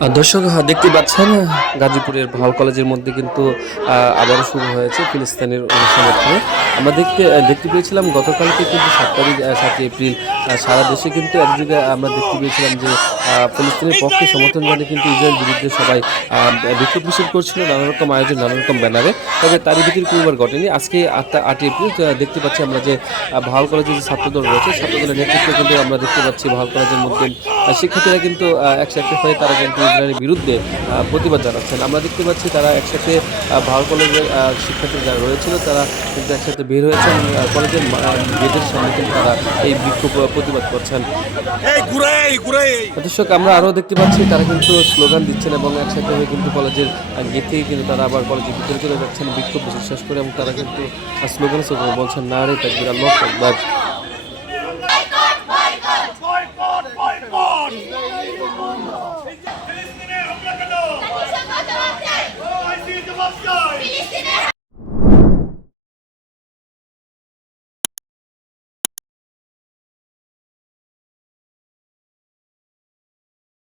দর্শক দেখতে পাচ্ছেন গাজীপুরের ভাওয়াল কলেজের মধ্যে কিন্তু আবারও শুরু হয়েছে ফিলিস্তিনের সমর্থনে। আমরা দেখতে পেয়েছিলাম গতকালকে কিন্তু 7 তারিখ 7 এপ্রিল সারা দেশে কিন্তু একযোগে আমরা দেখতে পেয়েছিলাম যে ফিলিস্তিনের পক্ষে সমর্থন জানিয়ে কিন্তু ইসরায়েল বিরুদ্ধে সবাই বিক্ষোভ মিছিল করছিল, নানা রকম আয়োজন, নানা রকম ব্যানারে। তবে তারই ভিতরে কোনো ঘটেনি। আজকে 8 এপ্রিল দেখতে পাচ্ছি আমরা যে ভাওয়াল কলেজের যে ছাত্রদল রয়েছে, ছাত্রদলের নেতৃত্বে কিন্তু আমরা দেখতে পাচ্ছি ভাওয়াল কলেজের মধ্যে শিক্ষার্থীরা কিন্তু একসাথে হয়ে তারা কিন্তু ইসরায়েলের বিরুদ্ধে প্রতিবাদ জানাচ্ছেন। আমরা দেখতে পাচ্ছি তারা একসাথে ভাওয়াল কলেজের শিক্ষার্থী যারা রয়েছিল তারা কিন্তু একসাথে বের হয়েছেন কলেজের গেটের সামনে কিন্তু তারা এই বিক্ষোভ প্রতিবাদ করছেন। দর্শক আমরা আরও দেখতে পাচ্ছি তারা কিন্তু স্লোগান দিচ্ছেন এবং একসাথে হয়ে কিন্তু কলেজের গেট থেকে কিন্তু তারা আবার কলেজের ভিতরে চলে যাচ্ছেন বিক্ষোভ শেষ করে, এবং তারা কিন্তু স্লোগান বলছেন নারে তাকবীর, আল্লাহু আকবার।